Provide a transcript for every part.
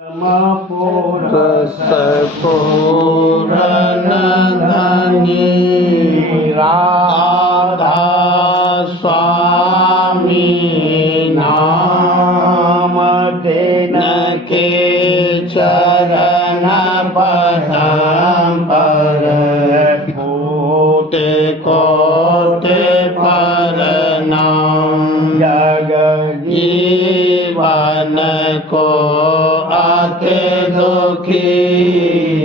पूरनधनी राधा स्वामी नाम तेन के चरण पदम पर कोटि कोटि प्रणाम। जग जीवन को अति दुखी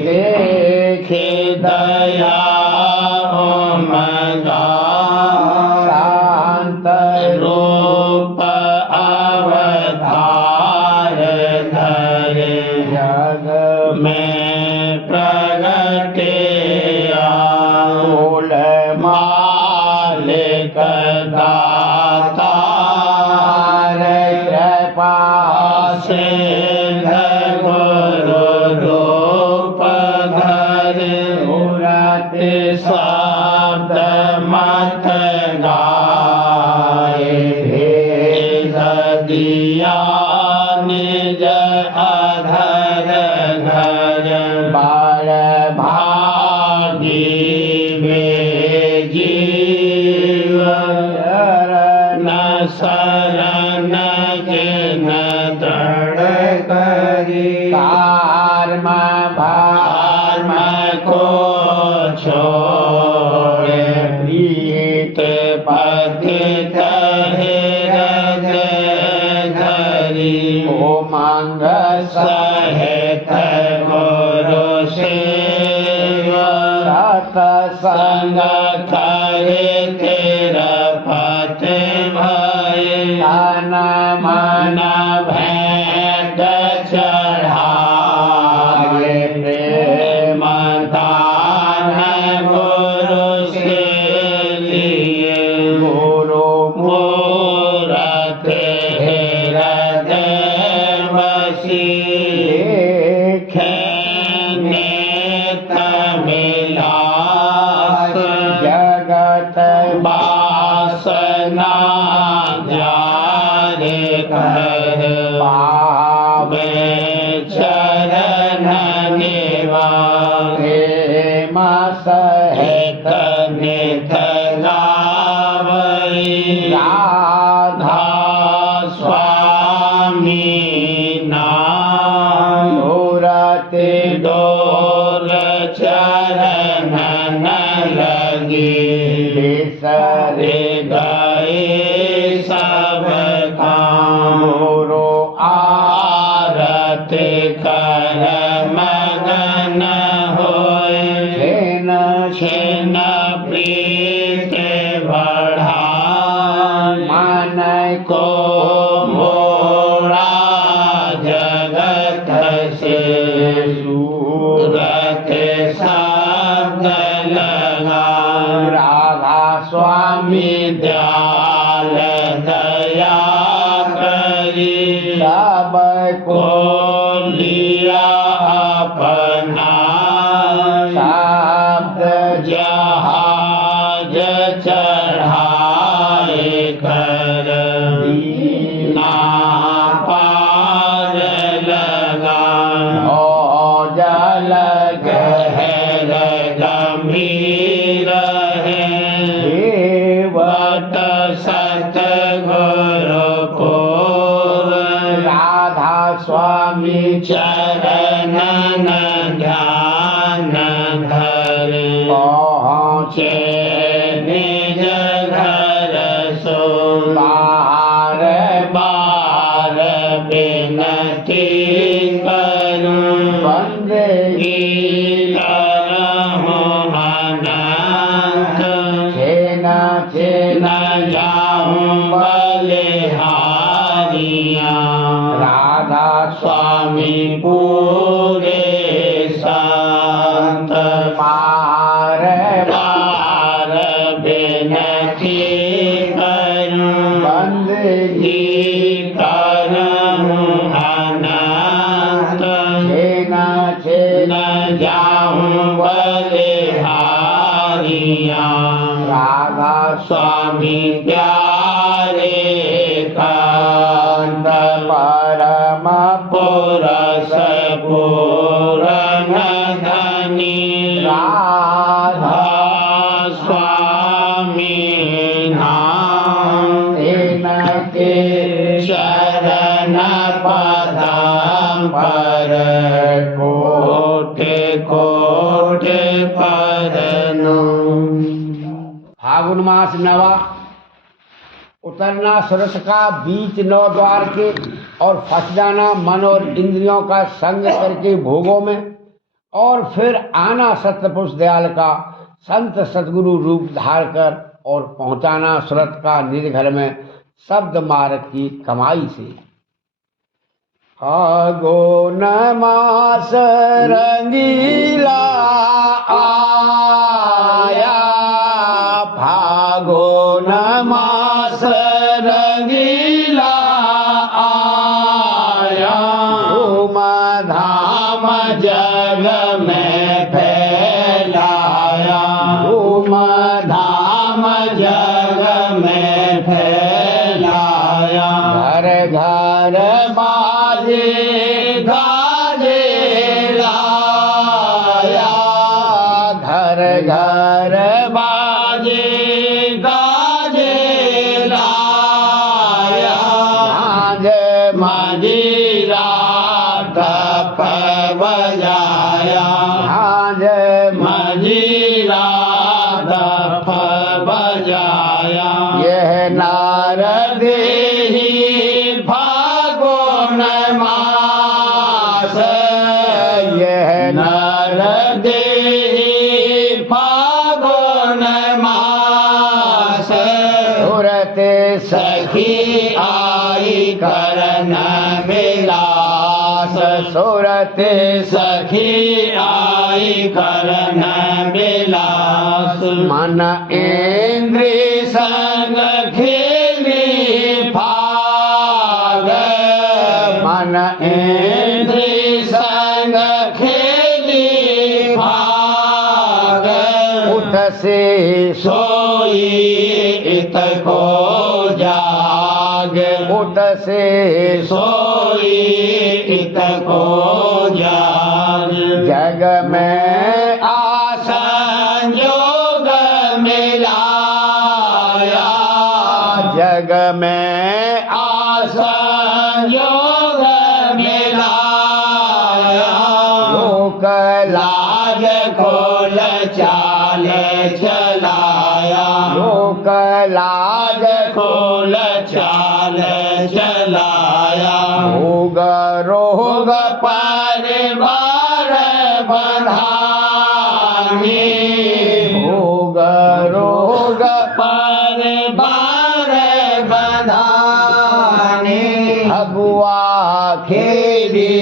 देखे दया मगा शांत रूप अवतार धरे जग में प्रगटे फूल मालिक दातार कृपा से शब्द मत गाए भेद दिया निज अधर घर बार भागी वे जीव न शरण के न दृढ़ करी कर्म धर्म को छोड़े प्रीत पतित हृदय धरी उमंग सहित गुरु सेवा सत्संग करे तेरा पति भय तन मन भेंट चढ़ाए प्रेम दान गुरु से लिए गुरु मूरत हृदय बसी देखेंगे तमिलास जगत वासना जारे कर पावे चरण निवासे सहित नित गावई राधा स्वामी नाम मूरति डोर चरण न लगी बिसरे गए सब काम गुरु आरती कर मगन होए छिन प्रीत बढ़ा मन को मोड़ा जगत से सूरत शब्द लगा राधा स्वामी दयाल दया करी सब को लिया अपना जहाज चढ़ाए कर दीना पार लगा हो जल गहर गंभीर है वट सतगुरु को राधा स्वामी चरण ध्यान धर पहुँचे निज घर सो बार बार बिनती करूं बंदगी करहूं अनंत छेन जाऊं बलिहारियां राधा स्वामी पूरे संत पार पार बिनती करूं बंदगी करहूं अनंत छेन जाऊं बलिहारियां राधा स्वामी प्यारे कांत परम पुरुष पूरन धनी राधा स्वामी नाम इनके शरण पदम पर कोटि कोटि परनु। फागुन मास नवा उतरना सुरस का बीच नौ द्वार के और फंस जाना मन और इंद्रियों का संग करके भोगों में और फिर आना सत्यपुरुष दयाल का संत सतगुरु रूप धार कर और पहुंचाना सुरत का निज घर में शब्द मार्ग की कमाई से। फागुन मास रंगीला आया फागुन मास रंगीला आया धूम धाम जग में फैलाया धूम धाम जग में फैलाया। घर घर बाजे गाजे लाया घर घर बाजे गाजे लाया। झांझ मजीरा तप बजाया झांझ मजीरा तप बजाया। यह नारद ही फागुन मास यह नारद ही फागुन मास। सूरत सखी आई करन विलास सूरत सखी आई करन विलास। मन इंद्री संग खेली फाग मन इंद्री संग खेली फाग। उठ से सोई इत को जाग उठ से सोई इत को जाग। जग में आसन योग मिलाया जग में आसन योग मिलाया। लोक लाज खोल चाल चलाया लोक लाज खोल चाल चलाया। भोग रोग परिवार बंधानी भोग रोग परिवार बंधानी। अगुआ खेली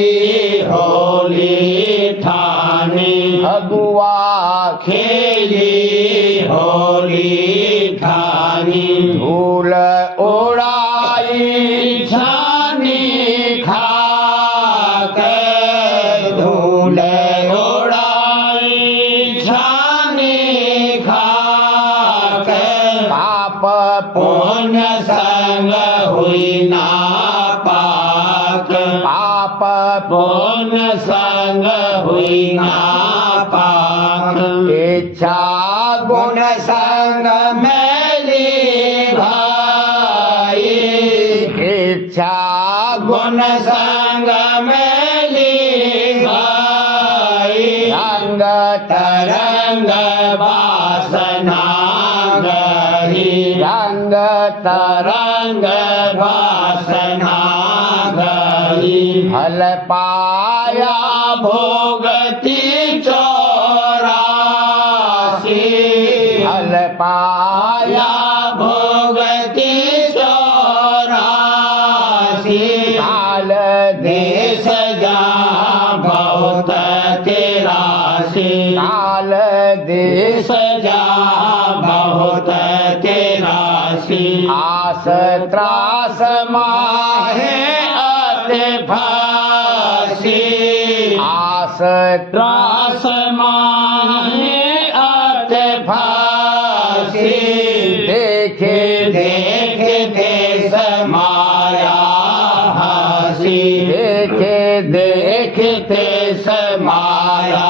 होली ठानी अगुआ खेली होली ठानी। धूल उड़ाई छानी खाक धूल उड़ाई छानी खाक। पाप पुण्य संग हुई ना पाक पाप पुण्य संग हुई ना पाक। इच्छा गुण संग मैली भाई इच्छा गुण संग मैली भाई। रंग तरंग वासना गरी रंग तर रंग वासना गरी। फल पाया भोगती चौरासी फल पाया भोगती चौरासी। काल देश जहाँ बहुत तेरासी काल देश जहाँ बहुत तेरासी। आस त्रास माहे अति फासी आस त्रास माहे अति फासी। देखे देख देश माया हसी देखे देखे ते समाया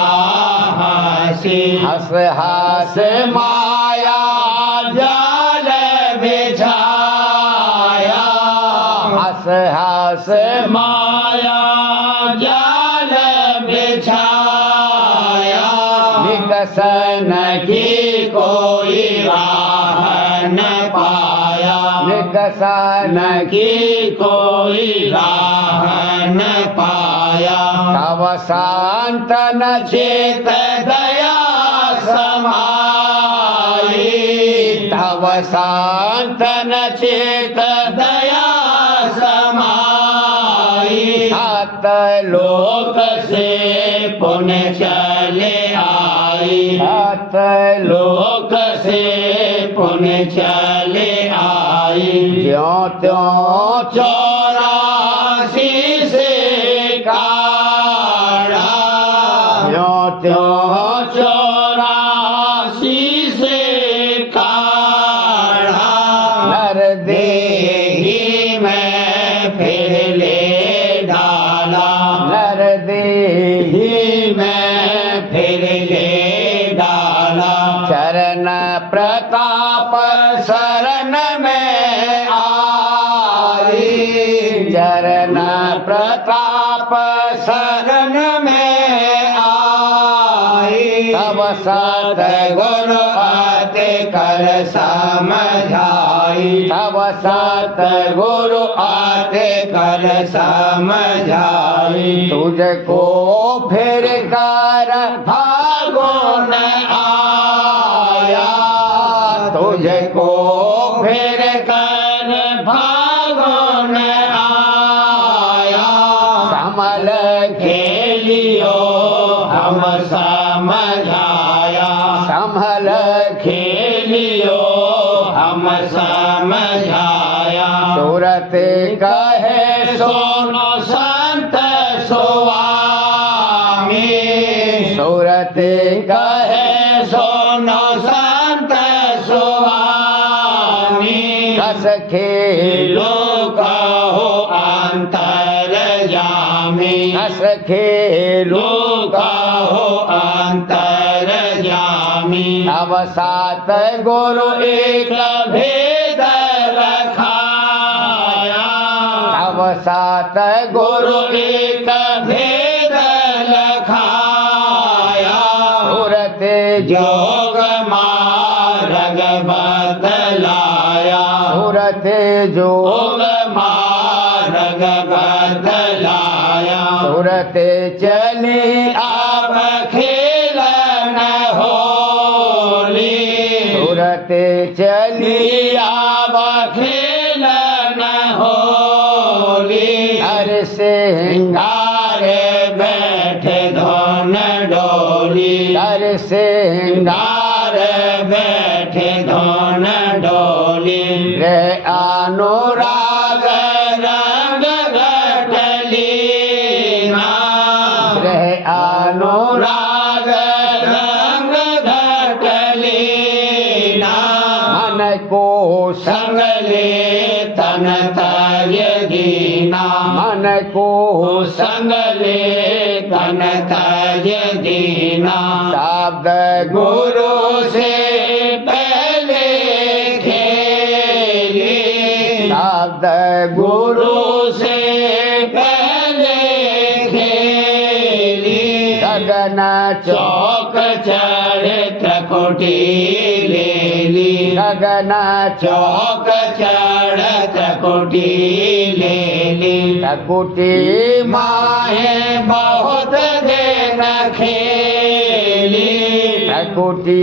हसी हस हस माया जाल बिछाया हस हस माया जाल बिछाया विकसन की कोई राह न पाया विकसन की कोई राह न पाया तव शांत न चेत दया समाई तव शांत न चेत दया समाई सात लोक से पुण्य चले आई सात लोक से पुण्य चले आई ज्यों त्यों 84 से काढ़ा ज्यों त्यों 84 से काढ़ा नर देही में फिर ले डाला नर देही में फिर ले डाला चरण प्रताप शरण में आई चरण प्रताप शरण में आई तब सतगुरु आते कर समझाई तब सतगुरु आते कर समझाई तुझको फिर कर फागुन आया तुझको फिर कर फागुन आया कमल खेलियो हम समझाया संभल खेलियो हम समझाया सूरत कहे सोनो संत स्वामी सूरत कहे है सोनो संत स्वामी कस खेलो लोक हो अंतर जामी कस खेलो लोक हो अंतर जामी अब सात गुरु एक भेद रखाया अब सात गुरु गुरु एक भेद लखाया सूरत जो योग मार्ग बतलाया सूरत जो योग मार्ग बतलाया सूरत चली अब खेलन होली सूरत चली अब खेलन होली हर सिंगार गारे बैठे धन डोली हर सिंगार गारे बैठे धन डोली रे अनुराग रंग घटलीना रे अनुराग राग रंग घटलीना मन को संगले तन तय दीना मन को संगले तन तय दीना शब्द गुरु से पहले खेली शब्द गुरु गुरु से पहले खेली गगन चौक चढ़ त्रिकुटी ले ली गगन चौक चढ़ त्रिकुटी ले ली कुटी माहे बहुत दिन खेली कुटी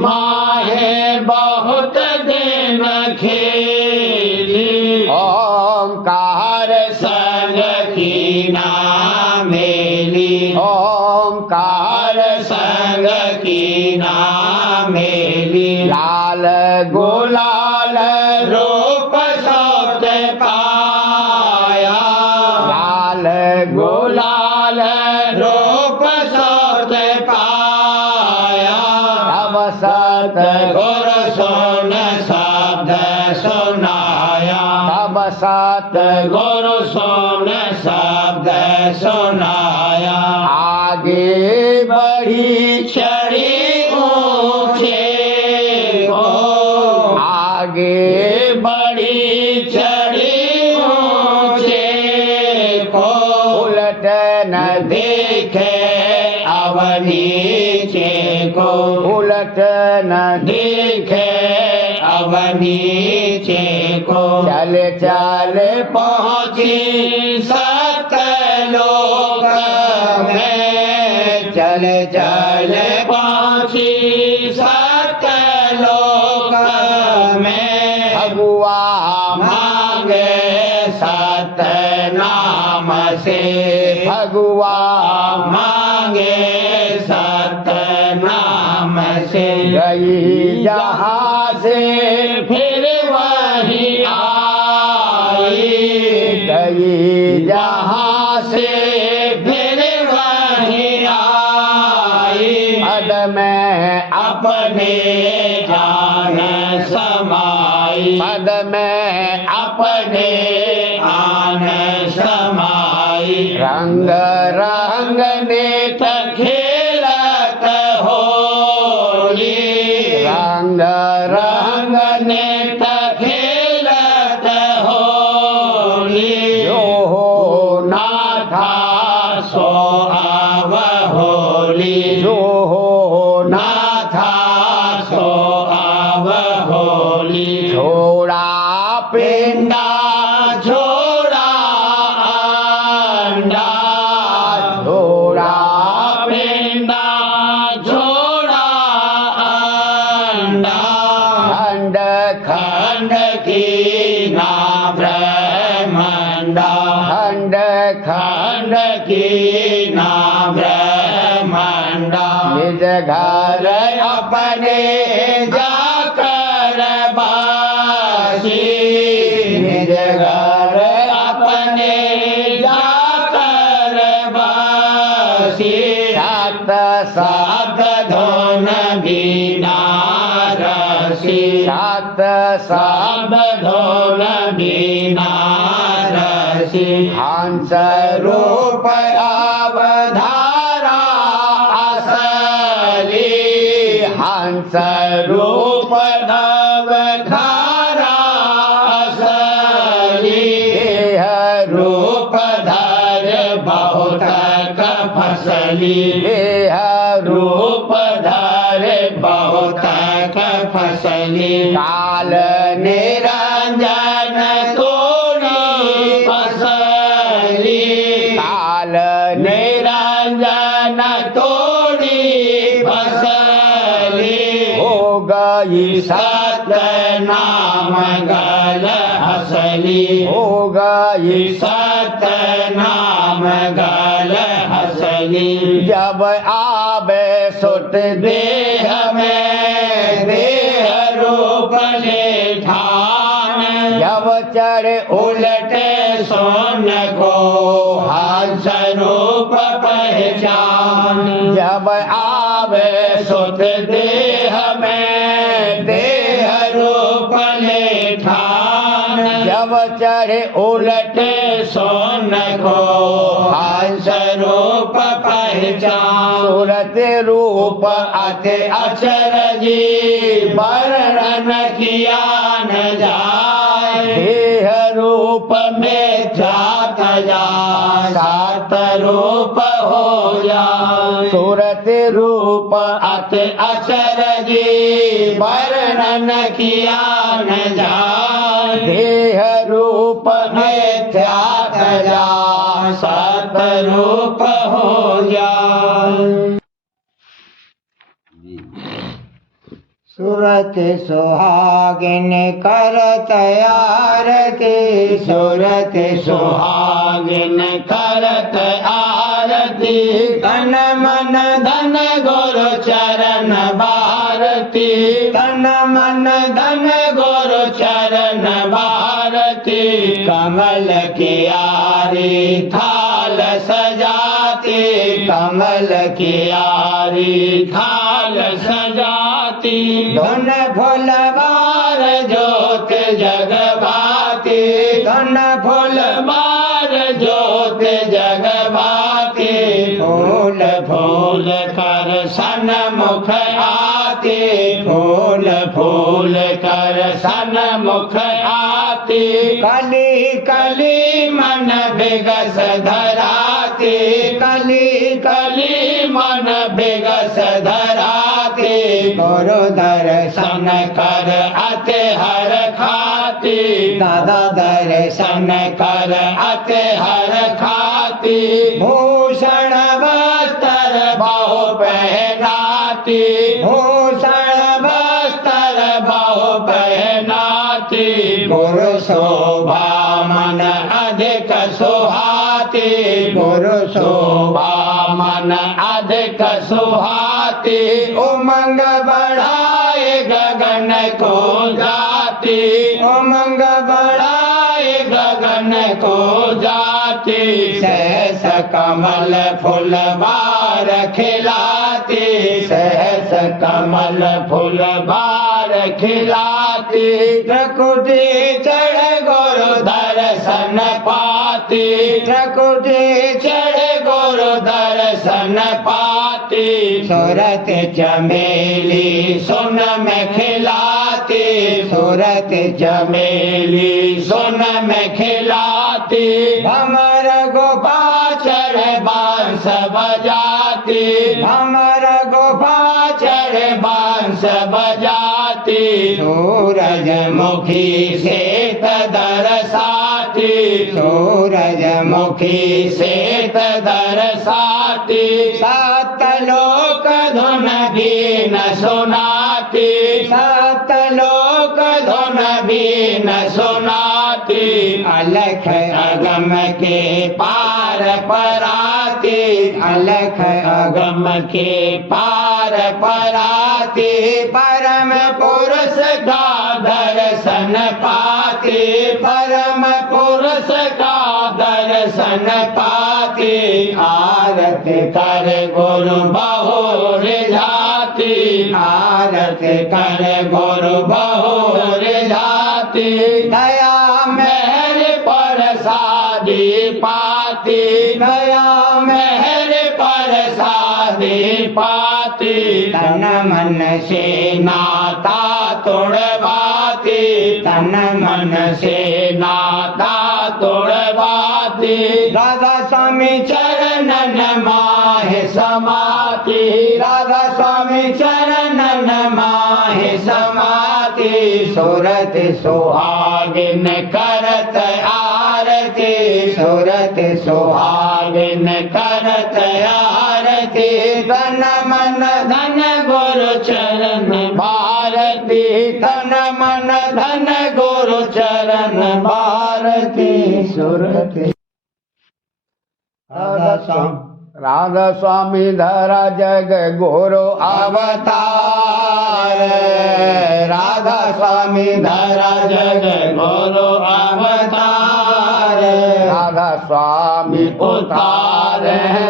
माहे बहुत दिन खेली ओंकार संग की नामेली ओंकार संग की नामेली लाल गुलाल रूप सौत पाया लाल गुलाल रूप सौत पाया तब सत गुरु सोन शब्द सुनाया तब सत गुरु सोन शब्द सुनाया आगे बढ़ी चढ़ी ऊंचे को, आगे बड़ी चढ़ी ऊंचे को, उलट न देखे अब नीचे को, उलट न देखे अब नीचे को, चले चले पहुंची सतलोक में, चले चले पहुंची सतलोक में, भगवा मांगे सतनाम से, भगवा मांगे सतनाम से, गई जहाँ से फिर वही आई, गई जहाँ से फिर वही आई, पद में अपने जान समाई, पद में अपने आन समाई, रंग रंग नेत खेलत होली, रंग रंग नेत खेलत होली, जो हो ना था सो अब होली, जो हो ना था सो अब होली, छोड़ा पिंडा छोड़ा अंडा, छोड़ा पिंडा छोड़ा अंडा, खंड खंड की ना ब्रह्मंडा, खंड खंड की ना ब्रह्मंडा, निज घर अपने जाकर बासी, निज घर अपने जाकर बासी, सात सात धोन बीना रसी, सात सात धोन बीना रसी, हंस रूप अवधारा असली, हंस रूप अवधारा असली, देह रूप धर बहुत फसली, देह रूप धर बहुत फसली, काल निरंजन तोड़ी फसली, काल निरंजन तोड़ी फसली, हो गई सतनाम गल हसली, हो गई सतनाम गल हसली, जब आवे सुट देह में देह रूप ले ठान, जब चढ़े उलटे सोन को हंस रूप पहचान, जब आवे सुत देह में देह रूप ले ठान, जब चढ़े उलटे सोन को हंस रूप पहचान, सूरत रूप अति अचरजी वर्णन किया न जाए, देह रूप में जात जा सात रूप हो जाए, सूरत रूप अति अचरजी वर्णन किया न जाए, देह रूप में जात जा सात रूप हो जाए। सूरत सुहागिन करत आरती, सूरत सुहागिन करत आरती, तन मन धन गुरु चरण भारती, तन मन धन गुरु चरण भारती, कमल की आरी थाल सजाती, कमल की आरी थाल सजाती, धन फुलवार ज्योत जगभाती, धन फुलवार ज्योत जगभाती, फूल फूल फूल कर सन्मुख आती, फूल फूल कर सन्मुख आती, कली कली मन बिगस धराती, कली कली मन बिगस धराती, गुरु दर्शन सन कर अति हर खाती, दादा दर्शन सन कर अति हर खाती, भूषण वस्त्र बहु पहनाती, भूषण वस्त्र बहु पहनाती, गुरु शोभा मन अधिक सुहाती, गुरु शोभा मन अधिक सुहाती, उमंग बढ़ाए गगन को जाती, उमंग बढ़ाए गगन को जाती, सहस कमल फूल बार खिलाती, सहस कमल फूल बार खिलाती, प्रकृति चढ़ गुरु दर्शन पाती, प्रकृति चढ़ गुरु दर्शन पाती, सूरत चमेली सुन में खिलाती, सूरत चमेली सुन में खिलाती, भमर गोपा चढ़ बांस बजाती, भमर गोपा चढ़ बांस बजाती, सूरज मुखी से दरसाती, सूरज मुखी से दरसाती, सात लोक धुन भी न सुनाती, सात लोक धुन भी न सुनाती, अलख अगम के पार पराती, अलख अगम के पार पराती, परम पुरुष का दर्शन पाती, परम पुरुष का दर्शन पाती, आरत कर गुरु बहु रिझाती, आरत कर गुरु बहु रिझाती, दया मेहर प्रसादी पाती, दया मेहर प्रसादी पाती, तन मन से नाता तोड़वाती, तन मन से नाता तोड़वाती, राधा स्वामी चरणन माहे समाती, राधा स्वामी चरणन माहे समाती, सूरत सुहागिन करत आरती, सूरत सुहागिन करत आरती, तन मन धन गुरु चरण भारती, तन मन धन गुरु चरण भारती, सूरत राधा स्वामी धरा जग गुरु अवतार, राधा स्वामी धरा जग गुरु अवतार, राधा स्वामी उतार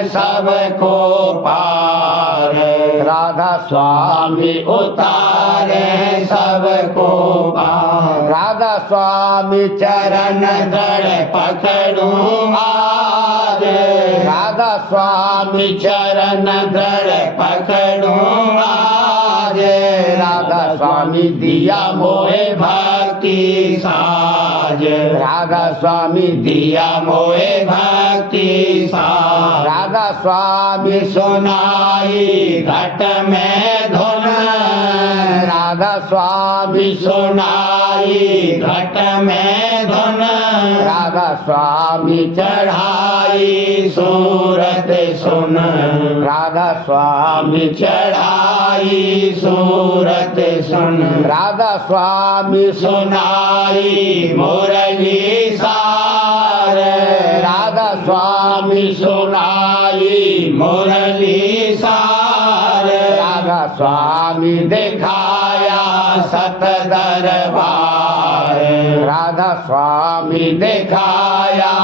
सबको पार, राधा स्वामी उतार सबको पार, राधा स्वामी चरण दड़ पकड़ूं आज, राधा स्वामी चरण दड़ पकड़ूं आज, राधा स्वामी दिया मोहे भक्ति साज, राधा स्वामी दिया मोहे भक्ति साज, राधा स्वामी सुनाई घट में धुन, राधा स्वामी सुनाई घट में धुन, राधा स्वामी चढ़ाई सूरत सुन, राधा स्वामी चढ़ाई सूरत सुन, राधा स्वामी सुनाई मुरली सार, राधा स्वामी सुनाई मुरली सार, राधा स्वामी दिखाया सत दरबार, राधा स्वामी दिखाया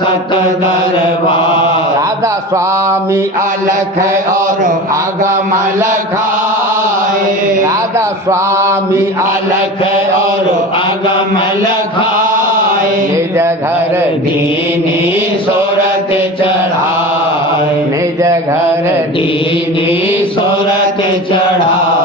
सत दरबार, राधा स्वामी अलख और अगम लखाए, राधा स्वामी अलख और अगम लखाए, निज घर दीनी सूरत चढ़ाए, जाए निज घर दीदी सूरत चढ़ा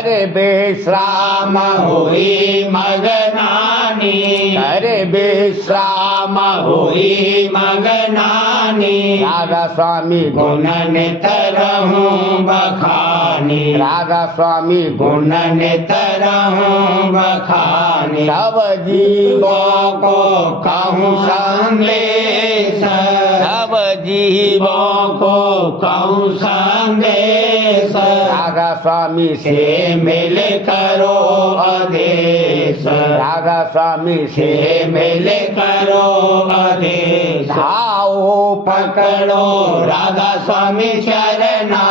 कर विश्राम हुई मगनानी कर विश्राम हुई मगनानी राधा स्वामी गुण नित रहूं बखानी राधा स्वामी गुण नित रहूं बखानी सब जीवों को कहूँ संदेश सब जीवों को कहूँ संदेश राधा स्वामी से से मिल करो आदेश राधा स्वामी से से मिल करो आदेश धाओ पकड़ो राधा स्वामी चरना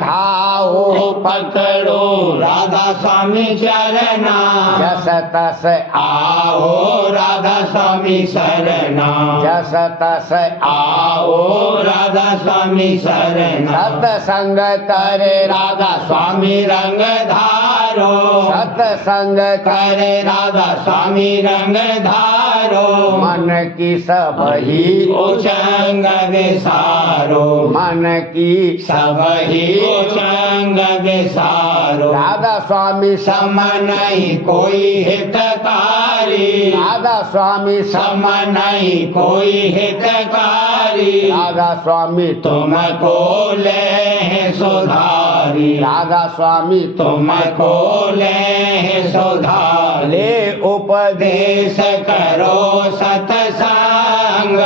धाओ पकड़ो राधा स्वामी चरना जस तस आओ राधा स्वामी शरणा जस तस आओ राधा स्वामी शरणा सत्संग करे राधा स्वामी रंग धारो सत्संग करे राधा स्वामी रंग धारो मन की सब ही उचंग विसारो मन की सब ही उचंग विसारो राधा स्वामी सम नहीं कोई हितकारी राधा स्वामी सम नहीं कोई हितकारी राधा स्वामी तुमको ले सुधारी राधा स्वामी तुमको ले सुधारी ले उपदेश देश करो सतसंग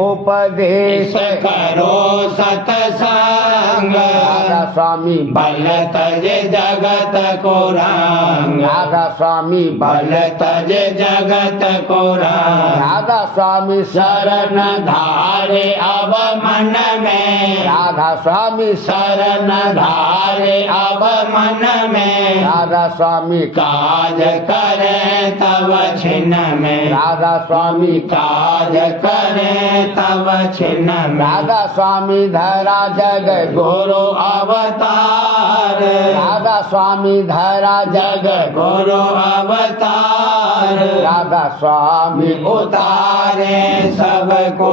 उपदेश करो सतसंग राधा स्वामी बल तज जगत को रंग राधा स्वामी बल तज जगत को रंग राधा स्वामी शरण धारे अब मन में राधा स्वामी शरण धारे अब मन में राधा स्वामी काज करे तब छिन में राधा स्वामी काज करे तब छिन में राधा स्वामी धरा जग गुरु अवतार राधा स्वामी धरा जग गुरु अवतार राधा स्वामी उतारे सबको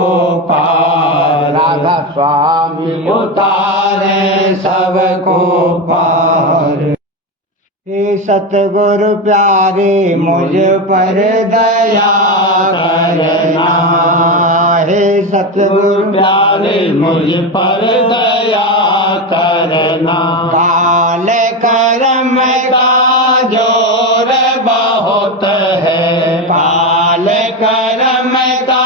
पार राधा स्वामी उतारे सबको पार हे सतगुरु प्यारे मुझ पर दया करना हे सतगुरु प्यारे मुझ पर दया करना काल कर्म का जोर बहुत है काल कर्म का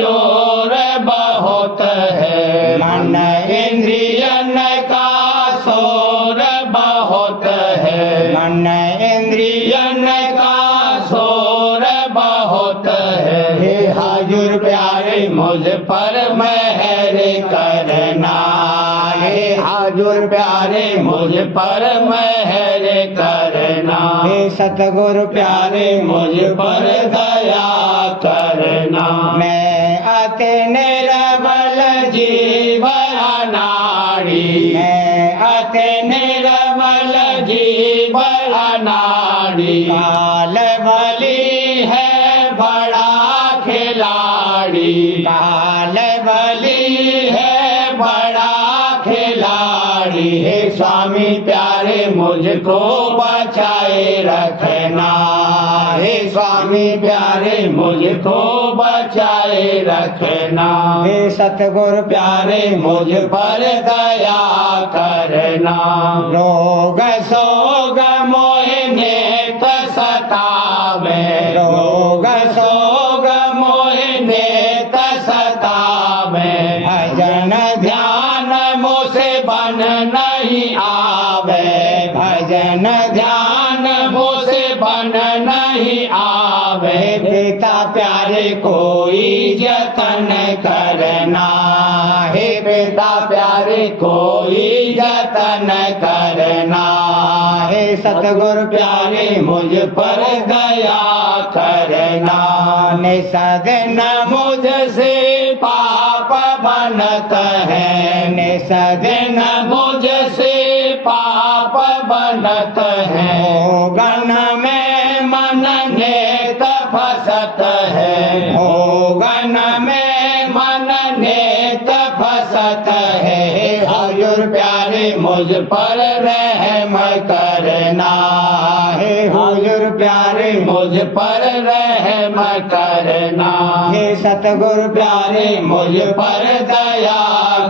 जोर बहुत है मन इंद्रियन का शोर बहुत है मन इंद्रियन का शोर बहुत है हे हाजुर प्यारे मुझ पर मेहर करना हे हाजुर प्यारे मुझ पर मेहर करना हे सतगुरु प्यारे मुझ पर दया करना मैं अति निर्बल जीव अनाड़ी मैं अति निर्बल जीव अनाड़ी काल बली है बड़ा खिलाड़ी काल बली है बड़ा खिलाड़ी हे स्वामी प्यारे मुझको बचाए रखना हे स्वामी प्यारे मुझको बचाए रखना हे सतगुरु प्यारे मुझ पर दया करना रोग सोग मोहने सतावे रोग सोग मोहने सतावे भजन ध्यान मुझसे बन नहीं आवे भजन ध्यान मुझसे बन नहीं आवे पिता प्यारे कोई जतन करना हे पिता प्यारे कोई जतन करना हे सतगुरु प्यारे मुझ पर दया करना निसदन मुझसे पाप बनत है निसदन मुझसे पाप बनत है गण में मन नेत फसत है गण में मन नेत फसत हुजूर प्यारे मुझ पर रहम करना, हे हुजूर प्यारे मुझ पर रहम करना, हे सतगुरु प्यारे मुझ पर दया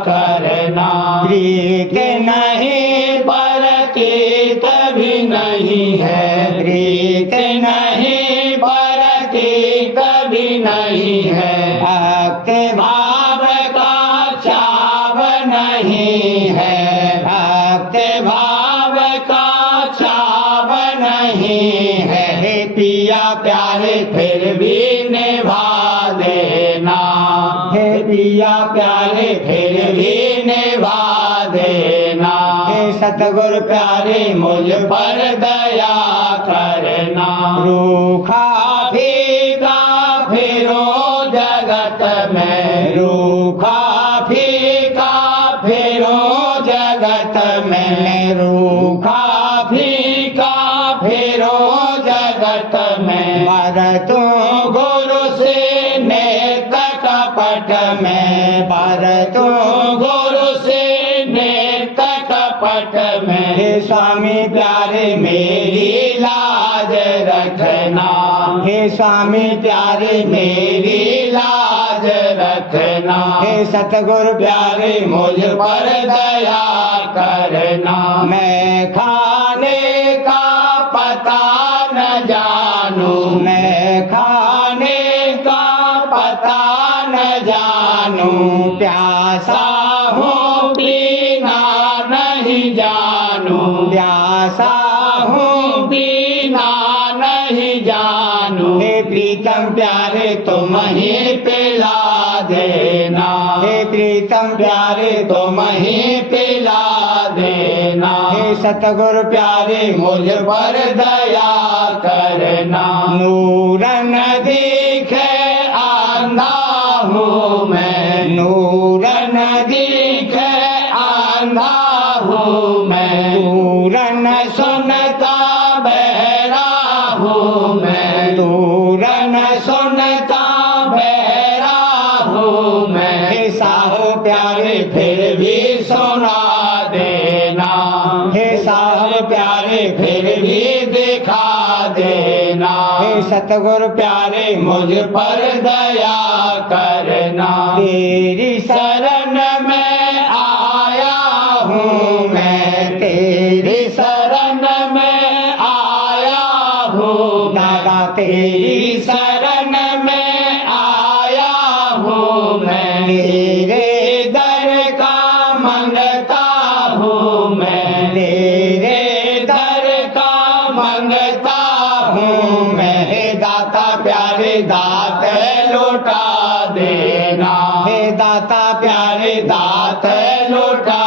करना। प्रीत नहीं परतीत भी नहीं है, प्रीत नहीं परतीत भी नहीं है, भक्त भाव का चाव नहीं है, भक्त भाव का चाव नहीं है। हे पिया प्यारे फिर भी निभा देना, हे पिया प्यारे फिर भी निभा देना। हे सतगुरु प्यारे मुझ पर दया करना, रूखा फीका फिरो जगत में, रूखा फीका फिरो जगत में, रूखा फीका फिरो जगत में। मर तू गुरु से नेत कपट में, पर तू गुरु से नेत कपट में। हे स्वामी प्यारे मेरी लाज रखना, हे स्वामी प्यारे मेरी लाज रखना। हे सतगुरु प्यारे मुझ पर दया करना, मैं खाने का पता न जानू, मैं खाने का पता न जानू। प्यासा हूँ पीना नहीं जानू, प्यासा हूँ पीना नहीं जानू। हे प्रीतम प्यारे तुम ही पिला देना, हे प्रीतम प्यारे तुम ही पिला देना। हे सतगुरु प्यारे मुझ पर दया करना, नूरन दिखे आंधा हूँ मैं, नूरन दिखे आंधा हूँ मैं, नूरन सुनता बहरा हूँ मैं, नूरन सुनता बहरा हूँ मैं। हे साहो प्यारे फिर भी सुना देना, हे साहब प्यारे फिर भी दिखा देना। हे सतगुरु प्यारे मुझ पर दया करना, तेरी शरण में आया हूँ मैं, तेरी शरण में आया हूँ दादा मैं, तेरी तेरी शरण में आया हूँ मैं। तेरे दर का मंगता हूँ मैं, तेरे दर का मंगता हूँ मैं। हे दाता प्यारे दात लौटा देना, हे दाता प्यारे दात लौटा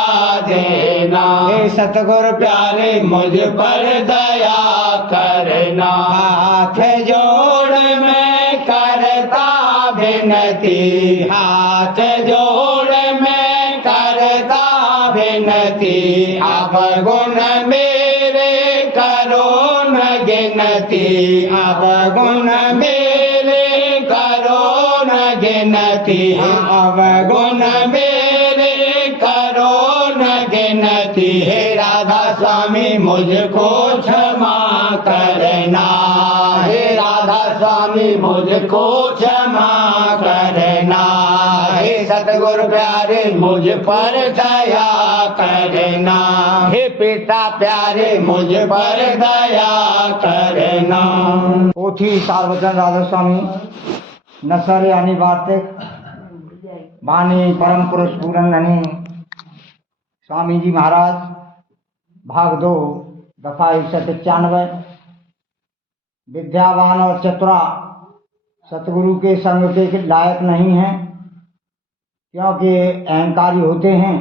देना। हे सतगुरु प्यारे मुझ पर दया करना, हाथ जोड़ मैं करता विनती, हाथ जोड़ मैं करता विनती। अब गुण मेरे करो न गिनती, अब गुण मेरे करो न गिनती। अब गुण मेरे करो न गिनती। हे राधा स्वामी मुझको क्षमा करना, हे राधा स्वामी मुझको क्षमा करना। हे सतगुरु प्यारे मुझ पर दया करना, हे पिता प्यारे मुझ पर दया करना। पोथी सार्वजन राधा स्वामी नसर यानी वार्तिक वाणी परम पुरुष पूरन स्वामी जी महाराज भाग 2 दफा 191। विद्यावान और चतुरा सतगुरु के संग के लायक नहीं हैं, क्योंकि अहंकारी होते हैं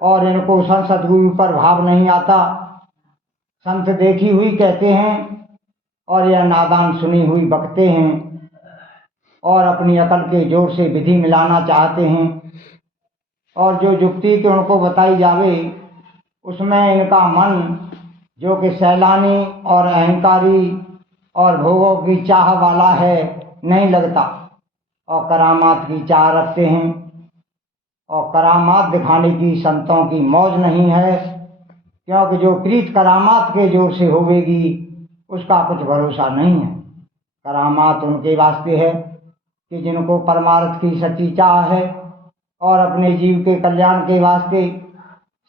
और इनको सतगुरु पर भाव नहीं आता। संत देखी हुई कहते हैं और यह नादान सुनी हुई बकते हैं और अपनी अकल के जोर से विधि मिलाना चाहते हैं, और जो युक्ति के उनको बताई जावे उसमें इनका मन जो कि सैलानी और अहंकारी और भोगों की चाह वाला है नहीं लगता और करामात की चाह रखते हैं। और करामात दिखाने की संतों की मौज नहीं है, क्योंकि जो प्रीत करामात के जोर से होवेगी उसका कुछ भरोसा नहीं है। करामात उनके वास्ते है कि जिनको परमार्थ की सच्ची चाह है और अपने जीव के कल्याण के वास्ते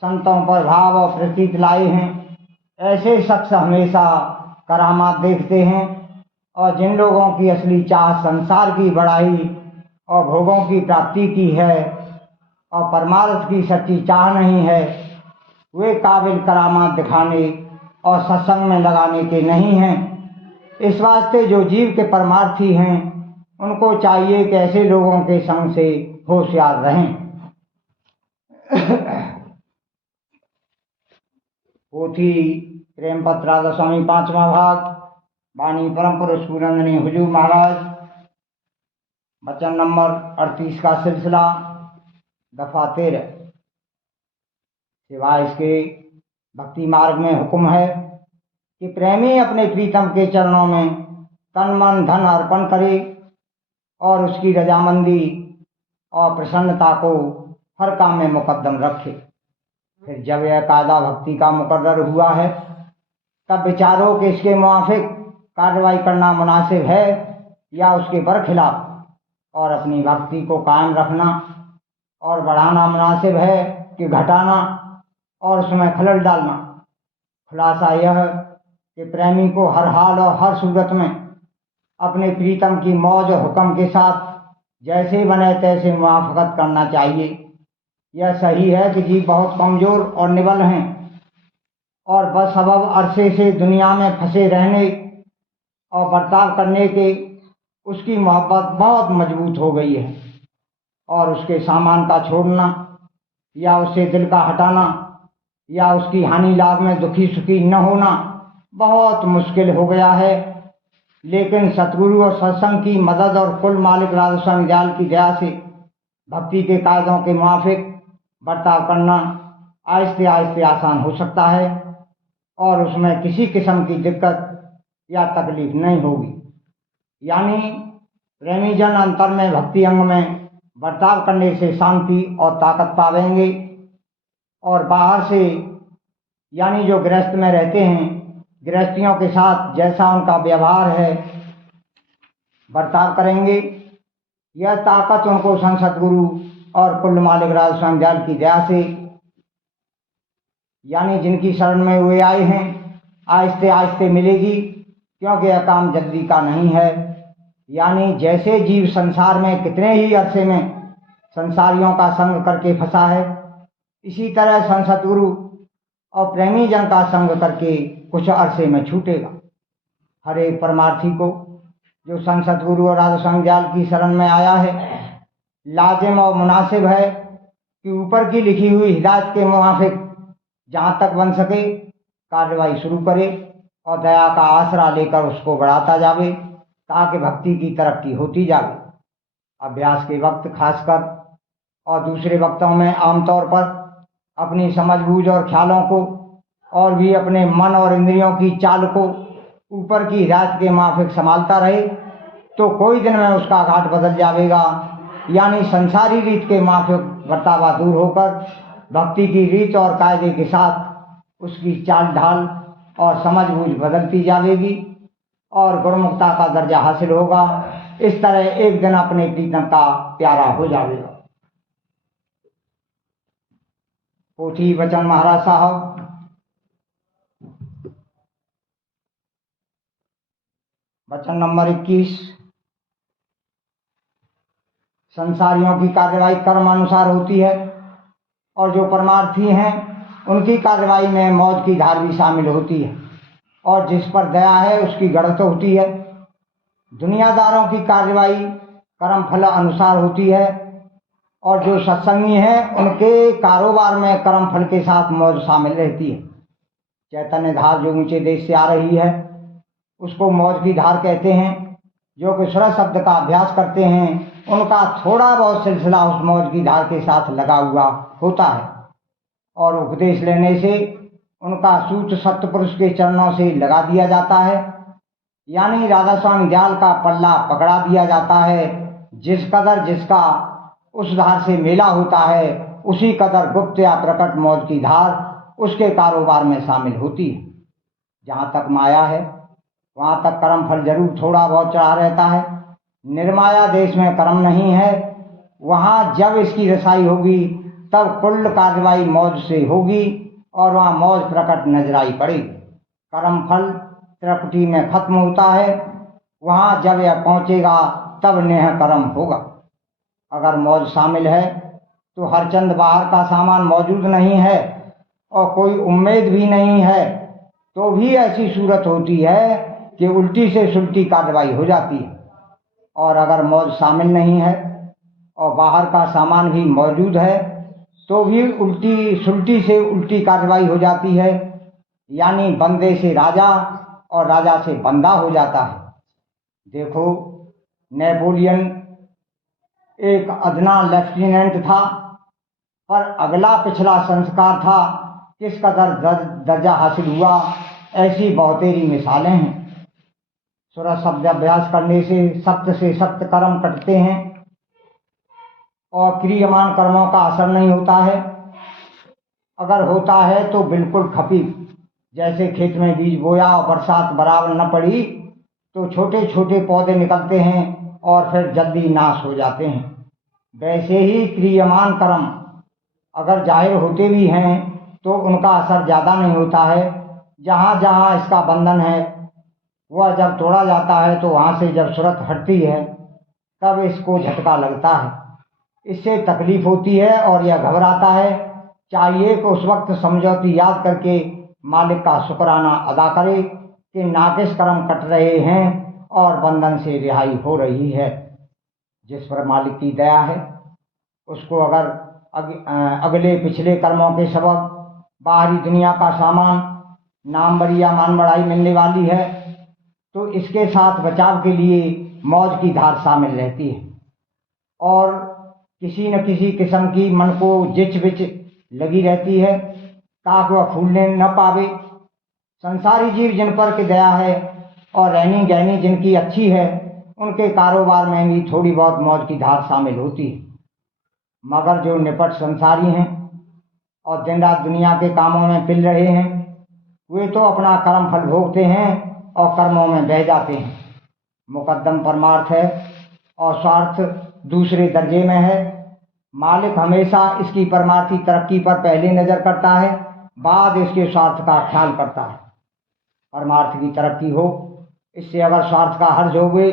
संतों पर भाव और प्रतीत लाए हैं। ऐसे शख्स हमेशा करामात देखते हैं, और जिन लोगों की असली चाह संसार की बढ़ाई और भोगों की प्राप्ति की है और परमार्थ की सच्ची चाह नहीं है, वे काबिल करामात दिखाने और सत्संग में लगाने के नहीं हैं। इस वास्ते जो जीव के परमार्थी हैं उनको चाहिए कि ऐसे लोगों के संग से होशियार रहें। पोथी प्रेम पत्र राधा स्वामी 5वां भाग। वाणी परम पुरुष पूरंदनी हुजूर महाराज। वचन नंबर 38 का सिलसिला, दफा 13। सिवाय इसके भक्ति मार्ग में हुक्म है कि प्रेमी अपने प्रीतम के चरणों में तन मन धन अर्पण करे और उसकी रजामंदी और प्रसन्नता को हर काम में मुकद्दम रखे। फिर जब यह कायदा भक्ति का मुकर्रर हुआ है, तब विचारो कि इसके मुआफिक कार्रवाई करना मुनासिब है या उसके बरखिलाफ, और अपनी भक्ति को कायम रखना और बढ़ाना मुनासिब है कि घटाना और उसमें खलल डालना। खुलासा यह कि प्रेमी को हर हाल और हर सूरत में अपने प्रीतम की मौज और हुक्म के साथ जैसे बने तैसे मुआफकत करना चाहिए। यह सही है कि जीव बहुत कमजोर और निबल हैं और बस सबब अरसे से दुनिया में फंसे रहने और बर्ताव करने के उसकी मोहब्बत बहुत मजबूत हो गई है, और उसके सामान का छोड़ना या उससे दिल का हटाना या उसकी हानि लाभ में दुखी सुखी न होना बहुत मुश्किल हो गया है। लेकिन सतगुरु और सत्संग की मदद और कुल मालिक राधा स्वामी दयाल की दया से भक्ति के कायदों के मुआफिक बर्ताव करना आहिस्ते आहिस्ते आसान हो सकता है और उसमें किसी किस्म की दिक्कत या तकलीफ नहीं होगी। यानी प्रेमी जन अंतर में भक्ति अंग में बर्ताव करने से शांति और ताकत पावेंगे, और बाहर से यानी जो गृहस्थ में रहते हैं, गृहस्थियों के साथ जैसा उनका व्यवहार है बर्ताव करेंगे। यह ताकत उनको संत सतगुरु और कुल मालिक राधा स्वामी दयाल की दया से, यानी जिनकी शरण में वे आए हैं, आहिस्ते आहिस्ते मिलेगी, क्योंकि यह काम जल्दी का नहीं है। यानी जैसे जीव संसार में कितने ही अरसे में संसारियों का संग करके फंसा है, इसी तरह संत सतगुरु और प्रेमी जन का संग करके कुछ अरसे में छूटेगा। हर एक परमार्थी को जो संत सतगुरु और राधा स्वामी दयाल की शरण में आया है, लाजिम और मुनासिब है कि ऊपर की लिखी हुई हिदायत के मुआफिक जहाँ तक बन सके कार्रवाई शुरू करे और दया का आसरा लेकर उसको बढ़ाता जावे, ताकि भक्ति की तरक्की होती जावे। अभ्यास के वक्त खासकर और दूसरे वक्तों में आमतौर पर अपनी समझबूझ और ख्यालों को और भी अपने मन और इंद्रियों की चाल को ऊपर की हिदायत के माफिक संभालता रहे, तो कोई दिन में उसका घाट बदल जाएगा। यानी संसारी रीत के माफिक बर्तावा दूर होकर भक्ति की रीत और कायदे के साथ उसकी चाल ढाल और समझबूझ बदलती जाएगी और गुणमुक्ता का दर्जा हासिल होगा। इस तरह एक दिन अपने प्रीतम का प्यारा हो जाएगा। पोथी वचन महाराज साहब। वचन नंबर 21। संसारियों की कार्यवाही कर्म अनुसार होती है, और जो परमार्थी हैं उनकी कार्यवाही में मौज की धार भी शामिल होती है, और जिस पर दया है उसकी गढ़त होती है। दुनियादारों की कार्यवाही कर्म फल अनुसार होती है, और जो सत्संगी हैं उनके कारोबार में कर्म फल के साथ मौज शामिल रहती है। चैतन्य धार जो ऊंचे देश से आ रही है उसको मौज की धार कहते हैं। जो कि सुर शब्द का अभ्यास करते हैं उनका थोड़ा बहुत सिलसिला उस मौज की धार के साथ लगा हुआ होता है, और उपदेश लेने से उनका सूच सत्पुरुष के चरणों से लगा दिया जाता है। यानी राधा स्वामी दयाल का पल्ला पकड़ा दिया जाता है। जिस कदर जिसका उस धार से मेला होता है, उसी कदर गुप्त या प्रकट मौज की धार उसके कारोबार में शामिल होती है। जहाँ तक माया है वहाँ तक कर्म फल जरूर थोड़ा बहुत चढ़ा रहता है। निर्माया देश में कर्म नहीं है, वहाँ जब इसकी रसाई होगी तब कुल कार्रवाई मौज से होगी और वहाँ मौज प्रकट नजराई पड़ेगी। कर्म फल त्रिपुटी में खत्म होता है, वहाँ जब यह पहुँचेगा तब नेह कर्म होगा। अगर मौज शामिल है तो हरचंद बाहर का सामान मौजूद नहीं है और कोई उम्मीद भी नहीं है, तो भी ऐसी सूरत होती है कि उल्टी से सुलटी कार्रवाई हो जाती है। और अगर मौज शामिल नहीं है और बाहर का सामान भी मौजूद है तो भी उल्टी सुलटी से उल्टी कार्रवाई हो जाती है, यानी बंदे से राजा और राजा से बंदा हो जाता है। देखो, नेपोलियन एक अदना लेफ्टिनेंट था, पर अगला पिछला संस्कार था किस कदर दर्जा हासिल हुआ, ऐसी बहुतेरी मिसालें हैं। सूरज शब्द अभ्यास करने से सख्त कर्म कटते हैं और क्रियमान कर्मों का असर नहीं होता है। अगर होता है तो बिल्कुल खफीफ, जैसे खेत में बीज बोया और बरसात बराबर न पड़ी तो छोटे छोटे पौधे निकलते हैं और फिर जल्दी नाश हो जाते हैं। वैसे ही क्रियमान कर्म अगर जाहिर होते भी हैं तो उनका असर ज़्यादा नहीं होता है। जहाँ जहाँ इसका बंधन है वह जब तोड़ा जाता है तो वहाँ से जब सूरत हटती है तब इसको झटका लगता है, इससे तकलीफ होती है और यह घबराता है। चाहिए कि उस वक्त समझौती याद करके मालिक का शुक्राना अदा करे कि नाकिस कर्म कट रहे हैं और बंधन से रिहाई हो रही है। जिस पर मालिक की दया है उसको अगर अगले पिछले कर्मों के सबब बाहरी दुनिया का सामान नाम बरिया मान बढ़ाई मिलने वाली है तो इसके साथ बचाव के लिए मौज की धार शामिल रहती है और किसी न किसी किस्म की मन को जिच बिच लगी रहती है ताकि वह फूलने न पावे। संसारी जीव जिन पर की दया है और रहनी गहनी जिनकी अच्छी है उनके कारोबार में भी थोड़ी बहुत मौज की धार शामिल होती है। मगर जो निपट संसारी हैं और दिन रात दुनिया के कामों में पिल रहे हैं वे तो अपना कर्म फल भोगते हैं और कर्मों में बह जाते हैं। मुकद्दम परमार्थ है और स्वार्थ दूसरे दर्जे में है। मालिक हमेशा इसकी परमार्थी तरक्की पर पहले नजर करता है, बाद इसके स्वार्थ का ख्याल करता है। परमार्थ की तरक्की हो, इससे अगर स्वार्थ का हर्ज होवे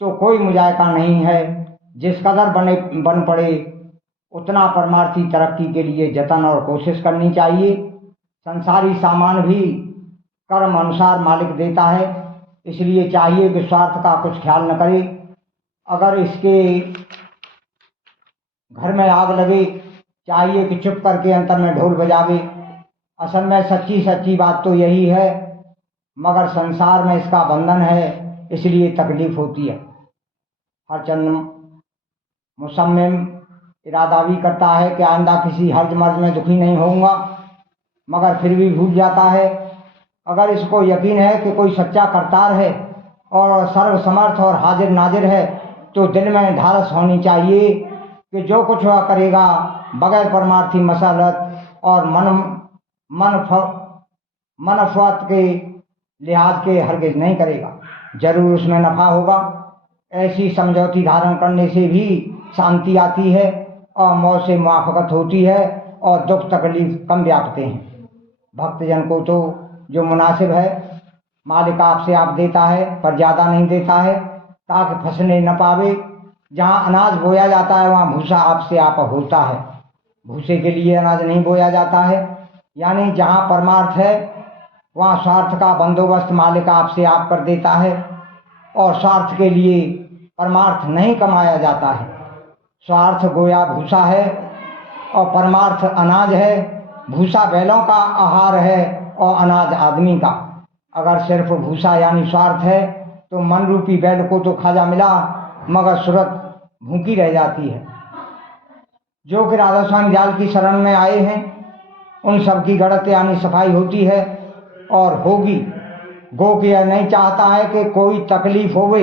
तो कोई मुजायका नहीं है। जिस कदर बन पड़े उतना परमार्थी तरक्की के लिए जतन और कोशिश करनी चाहिए। संसारी सामान भी कर्म अनुसार मालिक देता है, इसलिए चाहिए कि स्वार्थ का कुछ ख्याल न करे। अगर इसके घर में आग लगे चाहिए कि चुप करके अंतर में ढोल बजावे। असल में सच्ची बात तो यही है, मगर संसार में इसका बंधन है इसलिए तकलीफ होती है। हरचंद मुसम्मिम इरादा भी करता है कि आइंदा किसी हर्ज मर्ज में दुखी नहीं होऊंगा, मगर फिर भी भूल जाता है। अगर इसको यकीन है कि कोई सच्चा करतार है और सर्वसमर्थ और हाजिर नाजिर है तो दिल में ढारस होनी चाहिए कि जो कुछ वह करेगा बगैर परमार्थी मसलत और मनफत के लिहाज के हरगिज नहीं करेगा, जरूर उसमें नफा होगा। ऐसी समझौती धारण करने से भी शांति आती है और मौत से मुआफकत होती है और दुख तकलीफ कम व्यापते हैं। भक्तजन को तो जो मुनासिब है मालिक आपसे आप देता है, पर ज़्यादा नहीं देता है ताकि फंसने न पावे। जहाँ अनाज बोया जाता है वहाँ भूसा आपसे आप होता है, भूसे के लिए अनाज नहीं बोया जाता है। यानी जहाँ परमार्थ है वहाँ स्वार्थ का बंदोबस्त मालिक आपसे आप कर देता है और स्वार्थ के लिए परमार्थ नहीं कमाया जाता है। स्वार्थ गोया भूसा है और परमार्थ अनाज है। भूसा बैलों का आहार है और अनाज आदमी का। अगर सिर्फ भूसा यानी स्वार्थ है तो मन रूपी बैल को तो खाजा मिला मगर सूरत भूखी रह जाती है। जो कि राधा स्वामी जाल की शरण में आए हैं उन सब की गड़त यानी सफाई होती है और होगी। गो कि यह नहीं चाहता है कि कोई तकलीफ होवे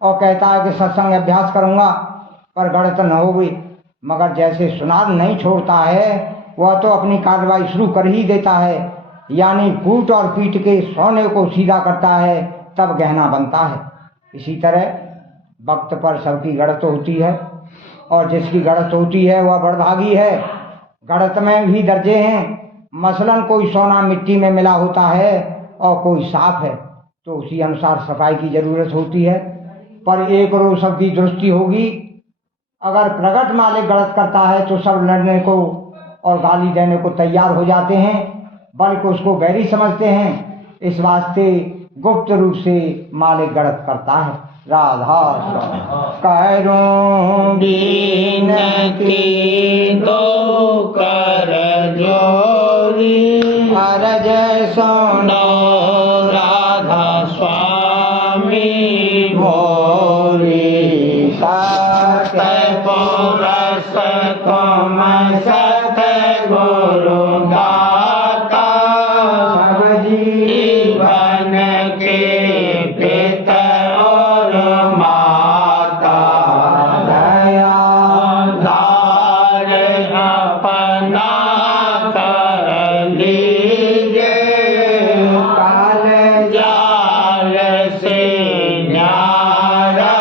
और कहता है कि सत्संग अभ्यास करूँगा पर गड़त न होवे। मगर जैसे सुनार नहीं छोड़ता है वह तो अपनी कार्रवाई शुरू कर ही देता है, यानी कूट और पीट के सोने को सीधा करता है, तब गहना बनता है। इसी तरह वक्त पर सबकी गढ़त होती है, और जिसकी गढ़त होती है वह बड़भागी है। गढ़त में भी दर्जे हैं, मसलन कोई सोना मिट्टी में मिला होता है और कोई साफ है, तो उसी अनुसार सफाई की जरूरत होती है। पर एक रोज सबकी दुरुस्ती होगी। अगर प्रगट मालिक गलत करता है तो सब लड़ने को और गाली देने को तैयार हो जाते हैं, बल्कि उसको बैरी समझते हैं। इस वास्ते गुप्त रूप से मालिक गलत करता है। राधा करूं बीनती दो कर जोरी, अरज सुनो राधा स्वामी मोरी सत पुरस तुम सत गुरु दाता, सब जीवन के पिता और माता, दया दार अपना कर लीजिए, काल जाल से न्यारा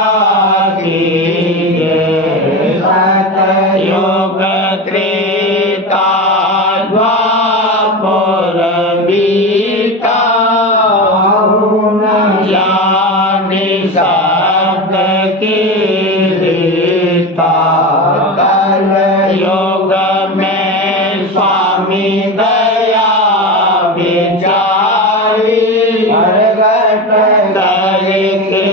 कीजिए, सतयुग त्रेता द्वापर बीता, ज्ञानी शब्द की रीता, कल युग में स्वामी दया विचारी, दया के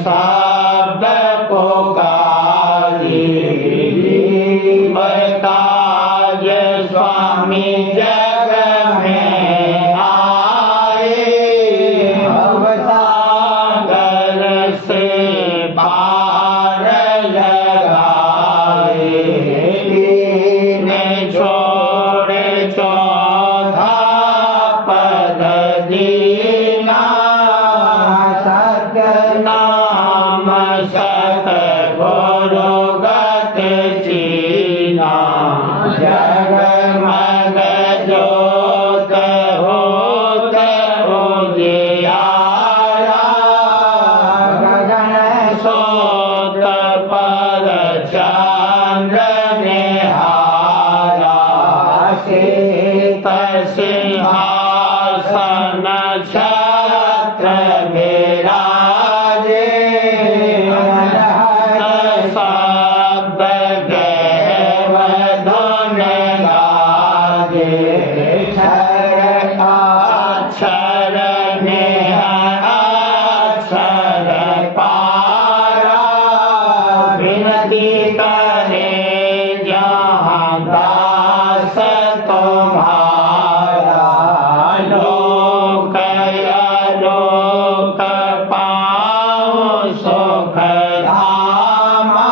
शब्द पुकारी, बताज स्वामी जग में आए, सागर से पार लगाए, ने छोड़ चौथा पद दीना, नाम सत गुरु गत चीना, जगमग जोत होत उजियारा, गगन सोत पर चंद्र निहारा, सीत सिंहासन छत्र विराजे, सब देव धुन गाजे, अक्षर नेह अक्षर पारा, विनती करे जहाँ दास तुम्हारा, लोक लोक पाऊँ सुख धामा,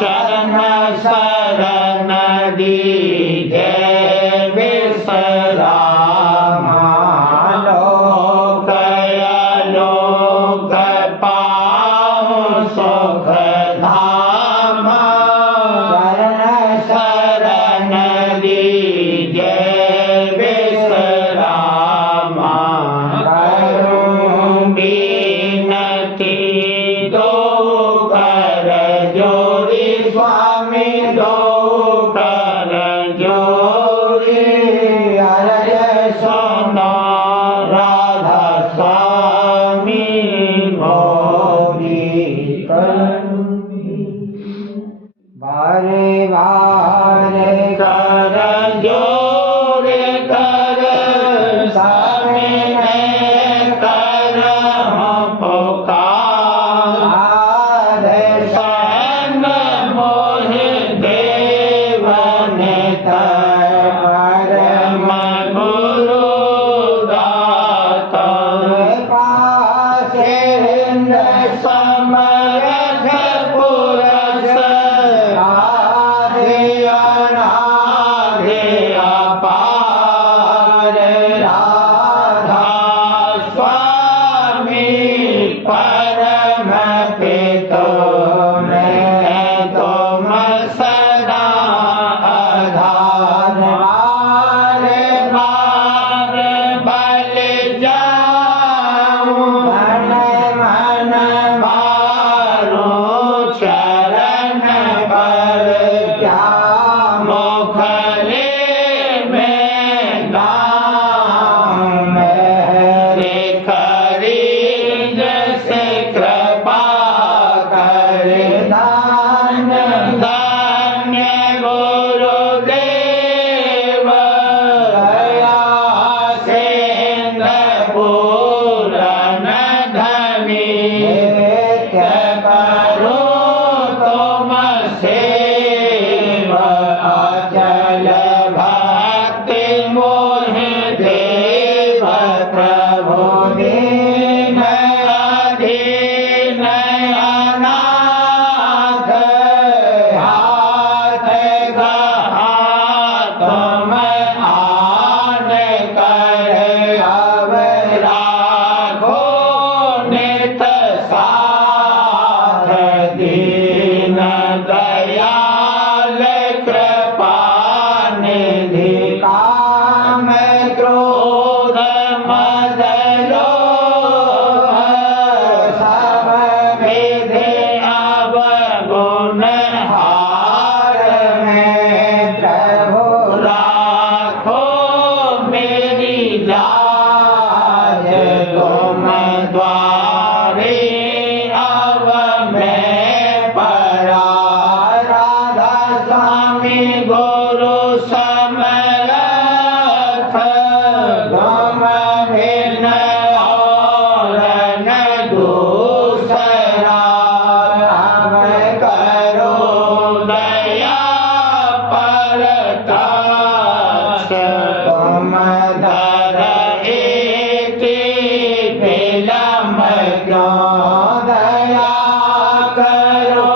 शरण शरण दीजे विश्रामा, लोक लोक पाऊँ सुख धामा, शरण शरण दीजे विश्रामा, करूं बीनती दो कर जोरी, स्वामी दो कर जोरी, अरज सुनो राधा स्वामी मोरी, बारे बारे कर जोरे कर स्वामी ने कर हम पुकार, संग मोहि देव ने तर तुम धर इति विलम क्यों दया करो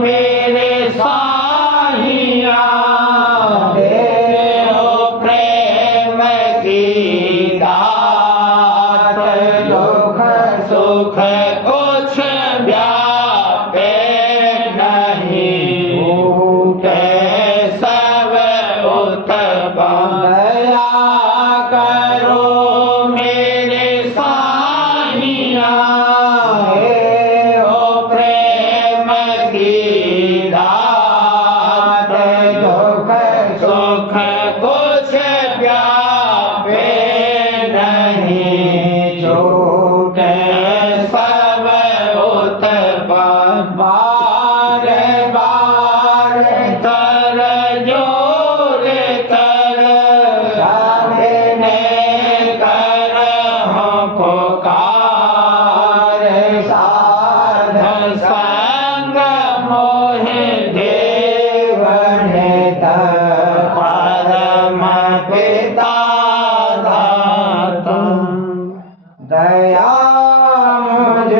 मेरे साहिया देहो प्रेम की दात दुख सुख कुछ व्यापे नहीं भूखे सब उत्पन्न दया करो मेरे साहिया देहो प्रेम की दात दुख सुख कुछ व्यापे नहीं छूटे सब उत्पन्न बार बार कर जोर कर सबने कर हो पुकार साध संग मोह देव नित परम पिता दाता दया मुझ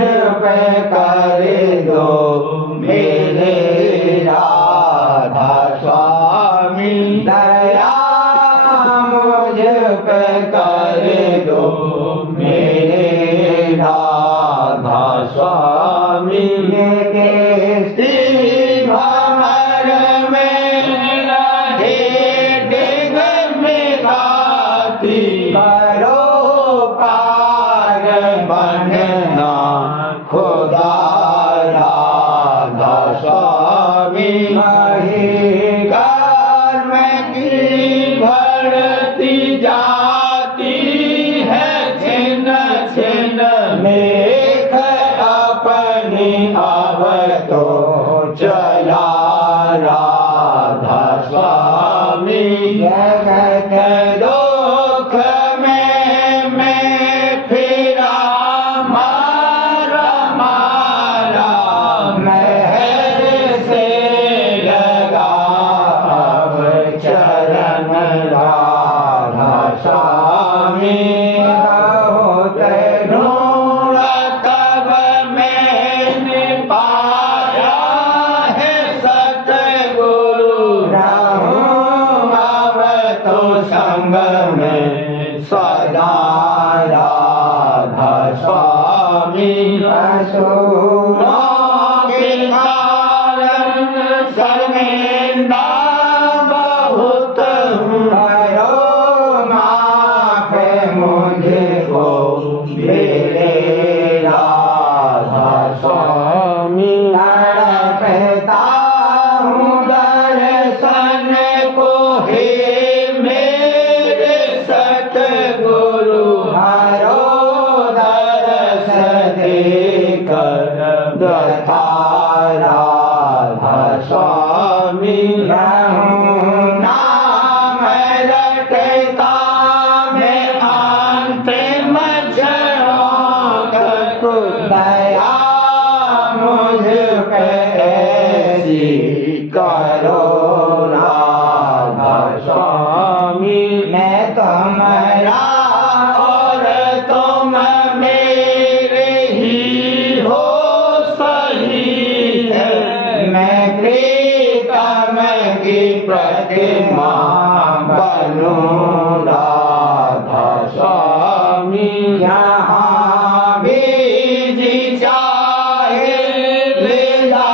पे कर दो मेरे राधा स्वामी दया मुझ पे कर दो मेरे राधा स्वामी के श्री भंवर में डिग में गाती करो पार बनना खुदा राधा स्वामी कर्म की भरती जाती है छिन्न छिन्न मेघ अपनी अब तो चला राधा स्वामी जगत दुख में मैं फिरा मारा मारा महर से लगा अब चरण राधा स्वामी बहुत ढूंढ तब मैंने पाया है सतगुरु रहूं अब तो संग में सदा राधा स्वामी असुरों के कारण शर्मिंदा बहुत हूँ करो माफ मुझको मेरे राधा स्वामी तड़पता हूँ दर्शन को हे मेरे सतगुरु हरो दर्श देकर दथा राधा स्वामी रहूं नाम रटता मैं अंतिम क्षणों तक दया मुझ पे ऐसी करो राधा स्वामी मैं तुम्हारा और तुम मेरे ही हो सही है मैं प्रीतम की प्रतिमा बनूं राधा स्वामी यहाँ भी जी चाहे ले जा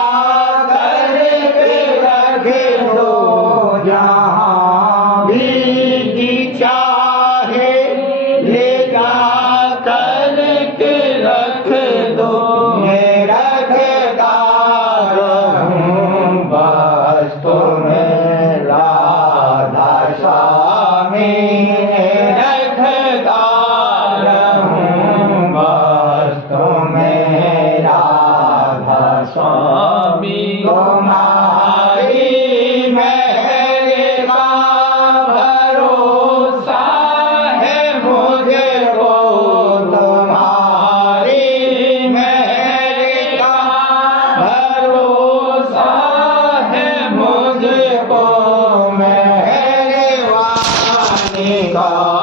करके रख दो जहाँ भी जी चाहे ले जा करके रख दो मैं रखता रहूं बस तुम्हें राधा स्वामी रखता रहूं का